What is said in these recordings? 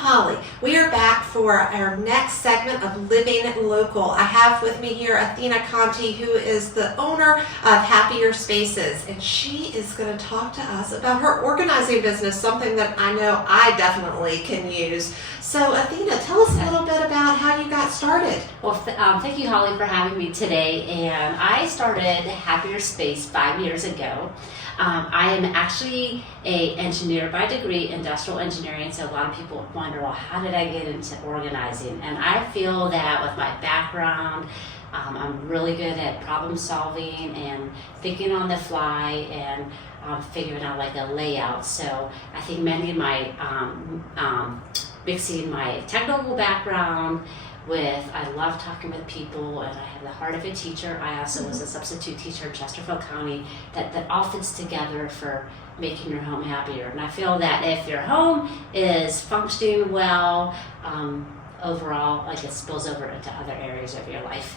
Holly. We are back for our next segment of Living Local. I have with me here Athena Conti, who is the owner of Happier Spaces, and she is going to talk to us about her organizing business, something that I know I definitely can use. So Athena, tell us a little bit about how you got started. Well, thank you, Holly, for having me today. And I started Happier Space 5 years ago. I am actually an engineer by degree, industrial engineering, so a lot of people wonder, well, how did I get into organizing? And I feel that with my background, I'm really good at problem solving and thinking on the fly and figuring out like a layout. So I think many of my mixing my technical background with, I love talking with people, and I have the heart of a teacher. I also was a substitute teacher in Chesterfield County. That all fits together for making your home happier. And I feel that if your home is functioning well, overall, like it spills over into other areas of your life.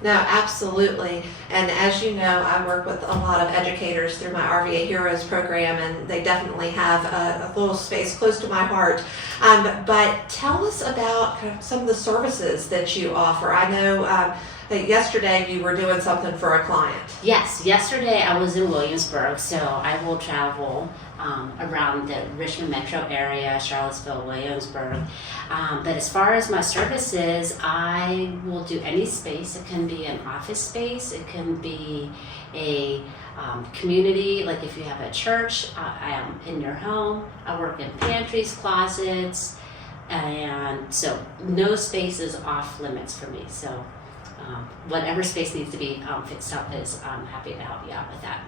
No, absolutely. And as you know, I work with a lot of educators through my RVA Heroes program, and they definitely have a little space close to my heart. But tell us about kind of some of the services that you offer. I know that yesterday you were doing something for a client. Yes, yesterday I was in Williamsburg, so I will travel around the Richmond metro area, Charlottesville, Williamsburg. But as far as my services, I will do any space. It can be an office space, it can be a community, like if you have a church, I am in your home. I work in pantries, closets, and so no space is off limits for me. So whatever space needs to be fixed up is, I'm happy to help you out with that.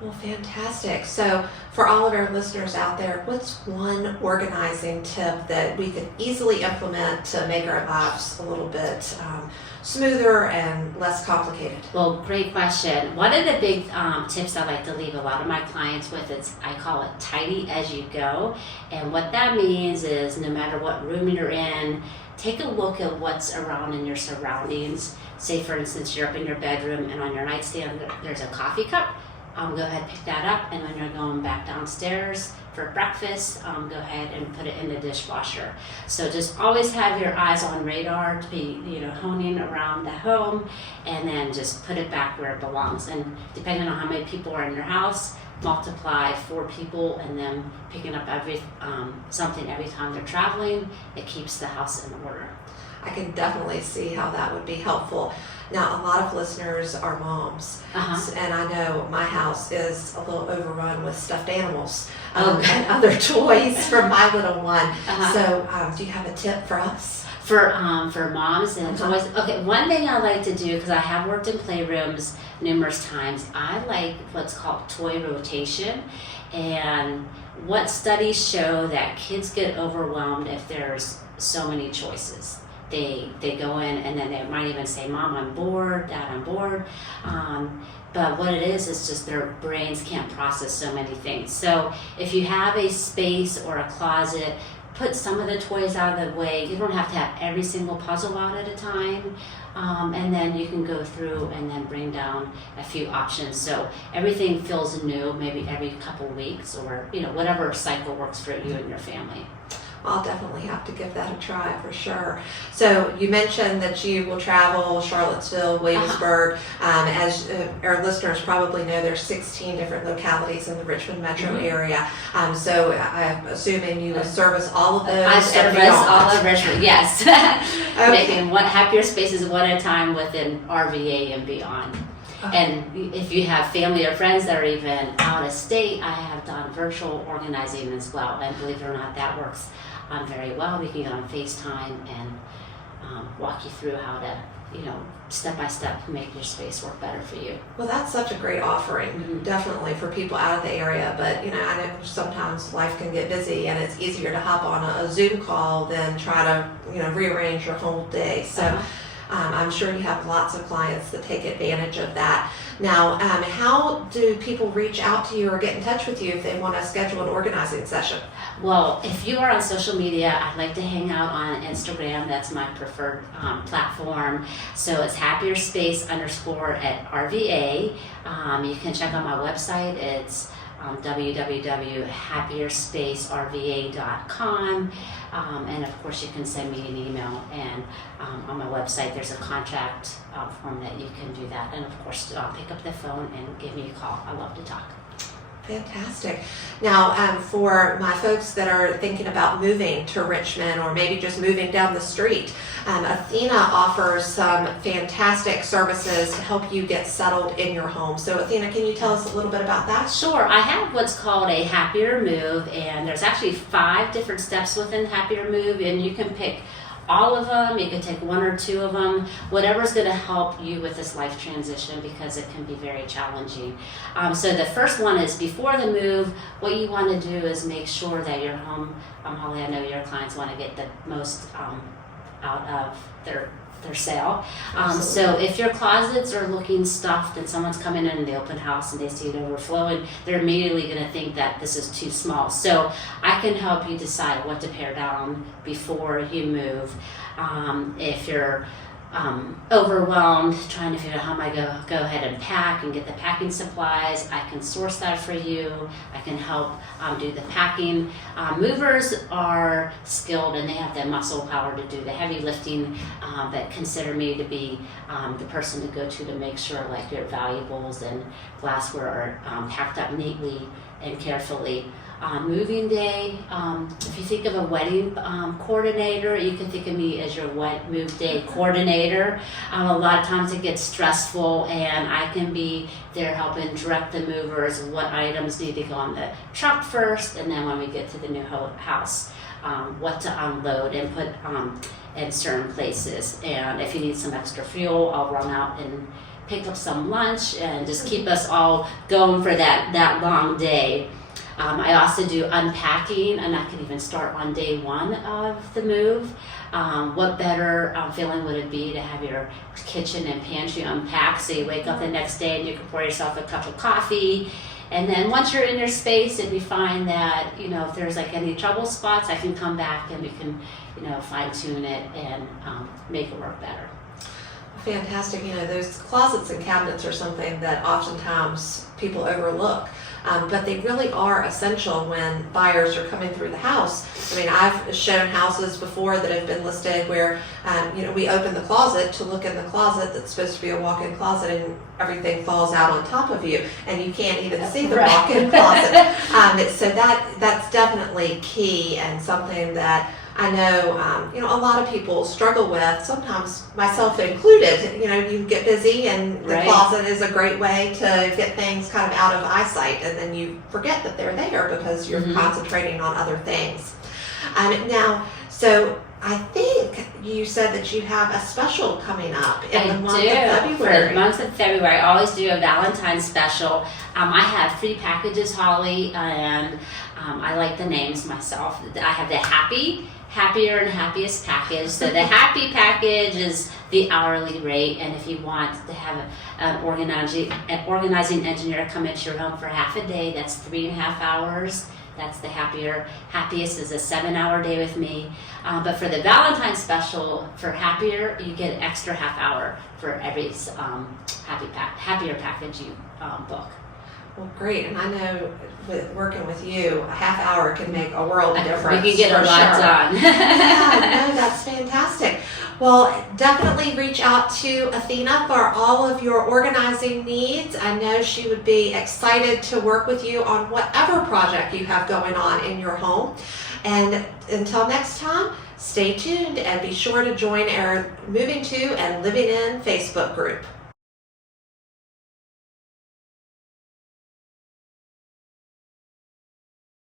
Well, fantastic. So for all of our listeners out there, what's one organizing tip that we could easily implement to make our lives a little bit smoother and less complicated? Well, great question. One of the big tips I like to leave a lot of my clients with is, I call it tidy as you go. And what that means is no matter what room you're in, take a look at what's around in your surroundings. Say, for instance, you're up in your bedroom and on your nightstand there's a coffee cup. Go ahead, pick that up, and when you're going back downstairs for breakfast, go ahead and put it in the dishwasher. So just always have your eyes on radar to be, honing around the home, and then just put it back where it belongs. And depending on how many people are in your house, multiply 4 people and then picking up something every time they're traveling. It keeps the house in order. I can definitely see how that would be helpful. Now, a lot of listeners are moms, and I know my house is a little overrun with stuffed animals and other toys for my little one. So do you have a tip for us? For moms and toys? Okay, one thing I like to do, because I have worked in playrooms numerous times, I like what's called toy rotation. And what studies show that kids get overwhelmed if there's so many choices. They go in and then they might even say, Mom, I'm bored, Dad, I'm bored. But what it is just their brains can't process so many things. So if you have a space or a closet, put some of the toys out of the way. You don't have to have every single puzzle out at a time. And then you can go through and then bring down a few options. So everything feels new, maybe every couple weeks, or whatever cycle works for you and your family. I'll definitely have to give that a try for sure. So you mentioned that you will travel Charlottesville, Williamsburg. As our listeners probably know, there's 16 different localities in the Richmond metro area. So I'm assuming you service all of those. I service all of Richmond, yes. Making happier spaces one at a time within RVA and beyond. And if you have family or friends that are even out of state, I have done virtual organizing as well. And believe it or not, that works very well. We can get on FaceTime and walk you through how to, step by step make your space work better for you. Well, that's such a great offering, definitely for people out of the area. But I know sometimes life can get busy, and it's easier to hop on a Zoom call than try to rearrange your whole day. So. I'm sure you have lots of clients that take advantage of that. Now, how do people reach out to you or get in touch with you if they want to schedule an organizing session? Well, if you are on social media, I'd like to hang out on Instagram. That's my preferred platform. So it's happierspace_@RVA. You can check out my website. It's www.happierspacerva.com. And of course, you can send me an email, and on my website there's a contact form that you can do that. And of course, pick up the phone and give me a call. I love to talk. Fantastic. Now, for my folks that are thinking about moving to Richmond or maybe just moving down the street, Athena offers some fantastic services to help you get settled in your home. So, Athena, can you tell us a little bit about that? Sure. I have what's called a Happier Move, and there's actually 5 different steps within Happier Move, and you can pick all of them. You can take 1 or 2 of them, whatever's going to help you with this life transition, because it can be very challenging. So the first one is before the move. What you want to do is make sure that your home, Holly, I know your clients want to get the most out of their sale. So if your closets are looking stuffed and someone's coming in the open house and they see it overflowing, they're immediately going to think that this is too small. So I can help you decide what to pare down before you move. If you're overwhelmed, trying to figure out how am I go ahead and pack and get the packing supplies, I can source that for you. I can help do the packing. Movers are skilled and they have the muscle power to do the heavy lifting, but consider me to be the person to go to make sure like your valuables and glassware are packed up neatly and carefully. Moving day, if you think of a wedding coordinator, you can think of me as your move day coordinator. A lot of times it gets stressful, and I can be there helping direct the movers what items need to go on the truck first, and then when we get to the new house, what to unload and put in certain places. And if you need some extra fuel, I'll run out and pick up some lunch and just keep us all going for that long day. I also do unpacking, and I can even start on day 1 of the move. What better feeling would it be to have your kitchen and pantry unpacked so you wake up the next day and you can pour yourself a cup of coffee. And then once you're in your space and you find that, if there's like any trouble spots, I can come back and we can, fine tune it and make it work better. Fantastic. Those closets and cabinets are something that oftentimes people overlook. But they really are essential when buyers are coming through the house. I mean, I've shown houses before that have been listed where, we open the closet to look in the closet that's supposed to be a walk-in closet, and everything falls out on top of you, and you can't even see the walk-in closet. So that's definitely key, and something that I know, a lot of people struggle with, sometimes myself included. You get busy, and the closet is a great way to get things kind of out of eyesight, and then you forget that they're there because you're concentrating on other things. Now, so I think you said that you have a special coming up in the month of February. For the month of February, I always do a Valentine's special. I have 3 packages, Holly, and I like the names myself. I have the Happier and Happiest package. So the Happy package is the hourly rate, and if you want to have an organizing engineer come into your home for half a day, that's 3.5 hours. That's the Happiest is a 7-hour day with me. But for the Valentine's special for Happier, you get an extra half hour for every Happier package you book. Well, great. And I know with working with you, a half hour can make a world of difference. We can get a lot done. Yeah, no, that's fantastic. Well, definitely reach out to Athena for all of your organizing needs. I know she would be excited to work with you on whatever project you have going on in your home. And until next time, stay tuned and be sure to join our Moving To and Living In Facebook group.